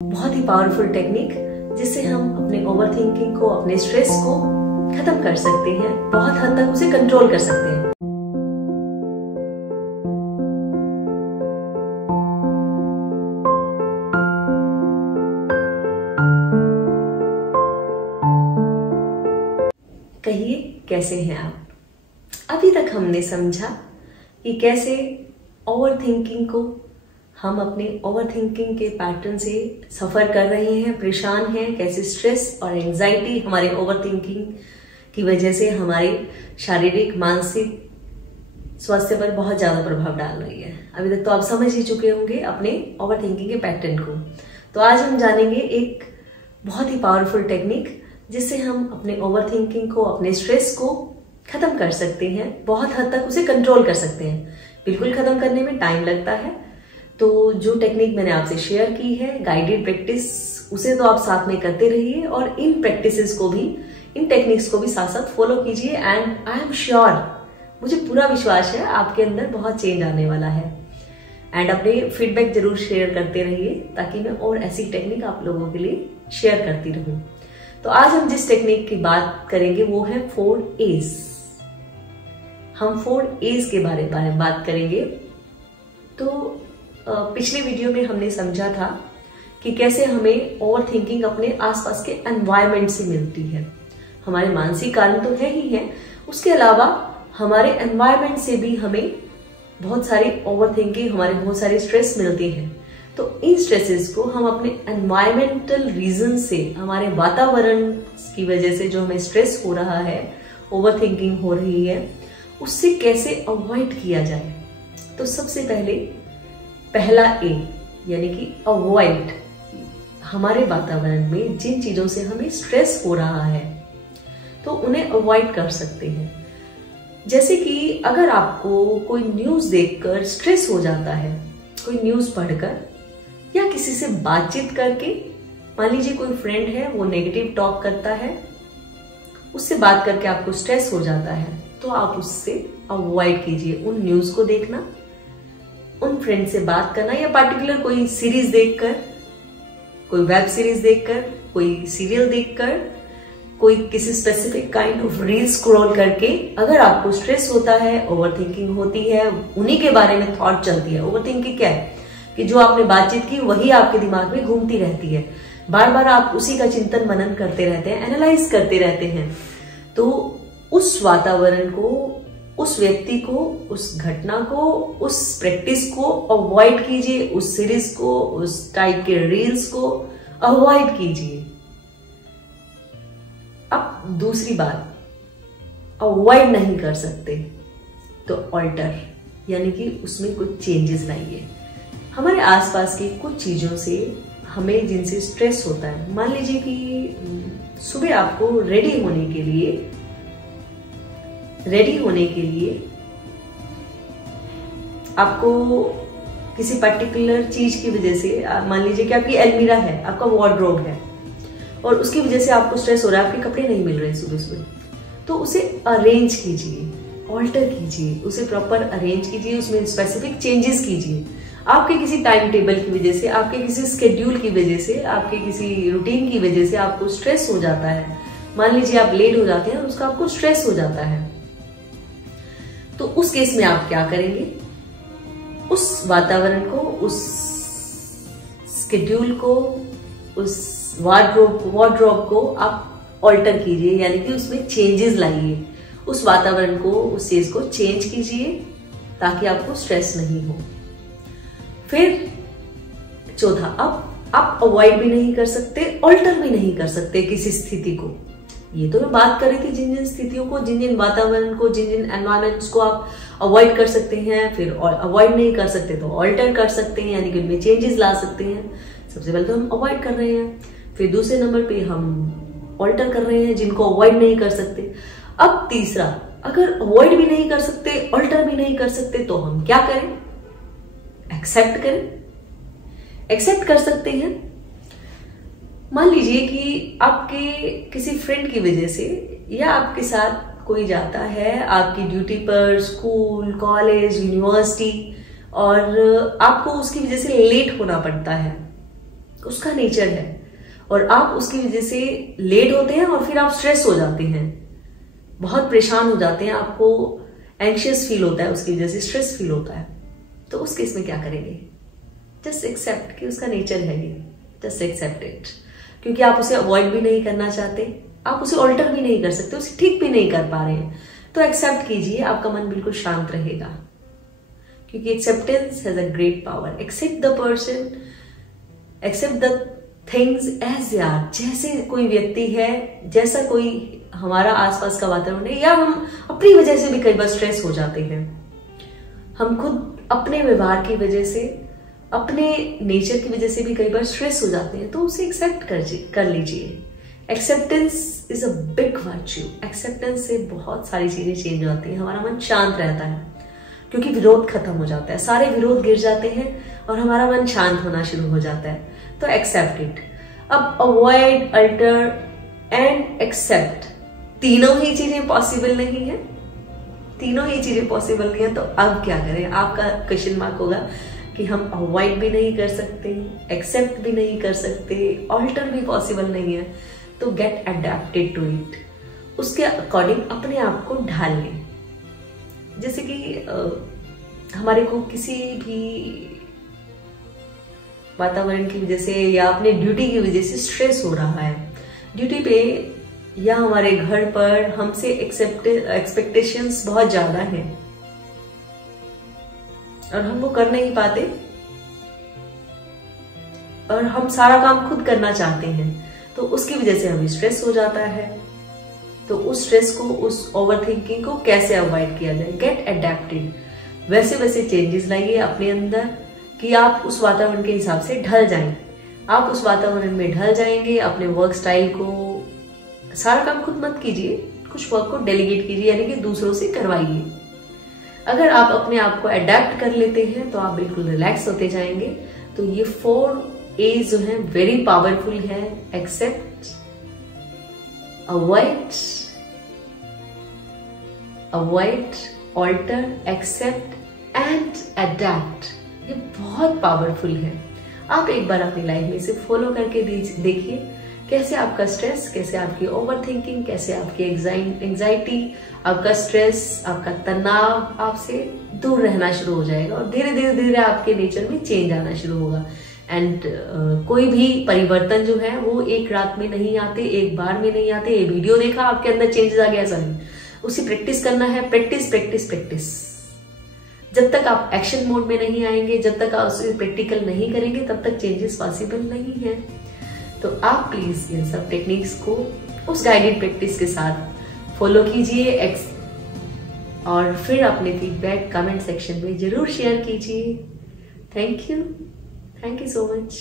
बहुत ही powerful technique जिससे हम अपने ओवर थिंकिंग को, अपने स्ट्रेस को खत्म कर सकते हैं, बहुत हद तक उसे कंट्रोल कर सकते हैं। कहिए कैसे हैं आप? अभी तक हमने समझा कि कैसे ओवर थिंकिंग को हम अपने ओवर थिंकिंग के पैटर्न से सफर कर रहे हैं, परेशान हैं, कैसे स्ट्रेस और एंजाइटी हमारे ओवर थिंकिंग की वजह से हमारे शारीरिक मानसिक स्वास्थ्य पर बहुत ज्यादा प्रभाव डाल रही है। अभी तक तो आप समझ ही चुके होंगे अपने ओवर थिंकिंग के पैटर्न को। तो आज हम जानेंगे एक बहुत ही पावरफुल टेक्निक जिससे हम अपने ओवर थिंकिंग को, अपने स्ट्रेस को खत्म कर सकते हैं, बहुत हद तक उसे कंट्रोल कर सकते हैं। बिल्कुल खत्म करने में टाइम लगता है, तो जो टेक्निक मैंने आपसे शेयर की है, गाइडेड प्रैक्टिस, उसे तो आप साथ में करते रहिए और इन प्रैक्टिसेस को भी, इन टेक्निक्स को भी साथ साथ फॉलो कीजिए। एंड आई एम श्योर, मुझे पूरा विश्वास है आपके अंदर बहुत चेंज आने वाला है। एंड अपने फीडबैक जरूर शेयर करते रहिए ताकि मैं और ऐसी टेक्निक आप लोगों के लिए शेयर करती रहूं। तो आज हम जिस टेक्निक की बात करेंगे वो है 4 A's। हम 4 A's के बारे में बात करेंगे। तो पिछले वीडियो में हमने समझा था कि कैसे हमें ओवर थिंकिंग अपने आसपास के एनवायरनमेंट से मिलती है। हमारे मानसिक कारण तो है ही है, उसके अलावा हमारे एनवायरनमेंट से भी हमें बहुत सारी ओवर थिंकिंग, हमारे बहुत सारे स्ट्रेस मिलते हैं। तो इन स्ट्रेसेस को हम अपने एनवायरमेंटल रीजन से, हमारे वातावरण की वजह से जो हमें स्ट्रेस हो रहा है, ओवर थिंकिंग हो रही है, उससे कैसे अवॉइड किया जाए। तो सबसे पहला ए यानी कि अवॉइड, हमारे वातावरण में जिन चीजों से हमें स्ट्रेस हो रहा है तो उन्हें अवॉइड कर सकते हैं। जैसे कि अगर आपको कोई न्यूज देखकर स्ट्रेस हो जाता है, कोई न्यूज पढ़कर या किसी से बातचीत करके, मान लीजिए कोई फ्रेंड है वो नेगेटिव टॉक करता है, उससे बात करके आपको स्ट्रेस हो जाता है, तो आप उससे अवॉइड कीजिए। उन न्यूज को देखना, उन फ्रेंड से बात करना, या पर्टिकुलर कोई सीरीज देखकर, कोई वेब सीरीज देखकर, कोई सीरियल देखकर, कोई किसी specific kind of reel scroll करके अगर आपको स्ट्रेस होता है, ओवर थिंकिंग होती है, उन्हीं के बारे में थॉट चलती है। ओवर थिंकिंग क्या है कि जो आपने बातचीत की वही आपके दिमाग में घूमती रहती है, बार बार आप उसी का चिंतन मनन करते रहते हैं, एनालाइज करते रहते हैं। तो उस वातावरण को, उस व्यक्ति को, उस घटना को, उस प्रैक्टिस को अवॉइड कीजिए, उस सीरीज को, उस टाइप के रील्स को अवॉइड कीजिए। अब दूसरी बात, अवॉइड नहीं कर सकते तो ऑल्टर, यानी कि उसमें कुछ चेंजेस लाइए। हमारे आसपास की कुछ चीजों से हमें जिनसे स्ट्रेस होता है, मान लीजिए कि सुबह आपको रेडी होने के लिए आपको किसी पर्टिकुलर चीज की वजह से, मान लीजिए कि आपकी अलमीरा है, आपका वार्डरोब है और उसकी वजह से आपको स्ट्रेस हो रहा है, आपके कपड़े नहीं मिल रहे सुबह सुबह, तो उसे अरेंज कीजिए, ऑल्टर कीजिए, उसे प्रॉपर अरेंज कीजिए, उसमें स्पेसिफिक चेंजेस कीजिए। आपके किसी टाइम टेबल की वजह से, आपके किसी स्केड्यूल की वजह से, आपके किसी रूटीन की वजह से आपको स्ट्रेस हो जाता है, मान लीजिए आप लेट हो जाते हैं और उसका आपको स्ट्रेस हो जाता है, तो उस केस में आप क्या करेंगे? उस वातावरण को, उस स्केड्यूल को, उस वार्डरोब को आप ऑल्टर कीजिए, यानी कि उसमें चेंजेस लाइए। उस वातावरण को, उस चीज को चेंज कीजिए ताकि आपको स्ट्रेस नहीं हो। फिर चौथा, अब आप अवॉइड भी नहीं कर सकते, ऑल्टर भी नहीं कर सकते किसी स्थिति को। ये तो मैं बात कर रही थी जिन जिन स्थितियों को, जिन जिन वातावरण को, जिन जिन एनवायरमेंट्स को आप अवॉइड कर सकते हैं। फिर अवॉइड नहीं कर सकते तो ऑल्टर कर सकते हैं, यानी कि उनमें चेंजेस ला सकते हैं। सबसे पहले तो हम अवॉइड कर रहे हैं, फिर दूसरे नंबर पे हम ऑल्टर कर रहे हैं जिनको अवॉइड नहीं कर सकते। अब तीसरा, अगर अवॉइड भी नहीं कर सकते, ऑल्टर भी नहीं कर सकते, तो हम क्या करें? एक्सेप्ट करें। एक्सेप्ट कर सकते हैं, मान लीजिए कि आपके किसी फ्रेंड की वजह से या आपके साथ कोई जाता है आपकी ड्यूटी पर, स्कूल, कॉलेज, यूनिवर्सिटी, और आपको उसकी वजह से लेट होना पड़ता है। उसका नेचर है, और आप उसकी वजह से लेट होते हैं और फिर आप स्ट्रेस हो जाते हैं, बहुत परेशान हो जाते हैं, आपको एंशियस फील होता है, उसकी वजह से स्ट्रेस फील होता है। तो उस केस में क्या करेंगे? जस्ट एक्सेप्ट कि उसका नेचर है ये, जस्ट एक्सेप्ट इट, क्योंकि आप उसे अवॉइड भी नहीं करना चाहते, आप उसे ऑल्टर भी नहीं कर सकते, उसे ठीक भी नहीं कर पा रहे हैं, तो एक्सेप्ट कीजिए, आपका मन बिल्कुल शांत रहेगा, क्योंकि acceptance has a great power. Accept the person, accept the things as they are, जैसे कोई व्यक्ति है, जैसा कोई हमारा आसपास का वातावरण है, या हम अपनी वजह से भी कई बार स्ट्रेस हो जाते हैं, हम खुद अपने व्यवहार की वजह से, अपने नेचर की वजह से भी कई बार स्ट्रेस हो जाते हैं, तो उसे एक्सेप्ट कर लीजिए। Acceptance is a big virtue. Acceptance से बहुत सारी चीजें चेंज होती हैं, हमारा मन शांत रहता है, क्योंकि विरोध खत्म हो जाता है, सारे विरोध गिर जाते हैं और हमारा मन शांत होना शुरू हो जाता है। तो एक्सेप्ट इट। अब अवॉइड, अल्टर एंड एक्सेप्ट, तीनों ही चीजें पॉसिबल नहीं है, तीनों ही चीजें पॉसिबल नहीं है, तो अब क्या करें? आपका क्वेश्चन मार्क होगा कि हम अवॉइड भी नहीं कर सकते, एक्सेप्ट भी नहीं कर सकते, ऑल्टर भी पॉसिबल नहीं है, तो गेट अडेप्टेड टू इट, उसके अकॉर्डिंग अपने आप को ढाल लें। जैसे कि हमारे को किसी भी वातावरण की वजह से या अपने ड्यूटी की वजह से स्ट्रेस हो रहा है, ड्यूटी पे या हमारे घर पर हमसे एक्सपेक्टेशंस बहुत ज्यादा हैं और हम वो कर नहीं पाते, और हम सारा काम खुद करना चाहते हैं, तो उसकी वजह से हमें स्ट्रेस हो जाता है। तो उस स्ट्रेस को, उस ओवर थिंकिंग को कैसे अवॉइड किया जाए? गेट अडेप्टेड, वैसे वैसे चेंजेस लाइए अपने अंदर कि आप उस वातावरण के हिसाब से ढल जाएं। आप उस वातावरण में ढल जाएंगे, अपने वर्क स्टाइल को, सारा काम खुद मत कीजिए, कुछ वर्क को डेलीगेट कीजिए, यानी कि दूसरों से करवाइए। अगर आप अपने आप को अडेप्ट कर लेते हैं तो आप बिल्कुल रिलैक्स होते जाएंगे। तो ये 4 A's जो है वेरी पावरफुल है। Accept, avoid, alter, accept and adapt, ये बहुत पावरफुल है। आप एक बार अपनी लाइफ में इसे फॉलो करके देखिए, कैसे आपका स्ट्रेस, कैसे आपकी ओवर थिंकिंग, कैसे आपकी एंजाइटी, आपका स्ट्रेस, आपका तनाव आपसे दूर रहना शुरू हो जाएगा, और धीरे धीरे धीरे आपके नेचर में चेंज आना शुरू होगा। एंड कोई भी परिवर्तन जो है वो एक रात में नहीं आते, एक बार में नहीं आते। ये वीडियो देखा, आपके अंदर चेंजेस आ गया, ऐसा नहीं, उसी प्रैक्टिस करना है, प्रैक्टिस प्रैक्टिस प्रैक्टिस। जब तक आप एक्शन मोड में नहीं आएंगे, जब तक आप उसे प्रैक्टिकल नहीं करेंगे, तब तक चेंजेस पॉसिबल नहीं है। तो आप प्लीज इन सब टेक्निक्स को उस गाइडेड प्रैक्टिस के साथ फॉलो कीजिए, और फिर अपने फीडबैक कमेंट सेक्शन में जरूर शेयर कीजिए। Thank you so much.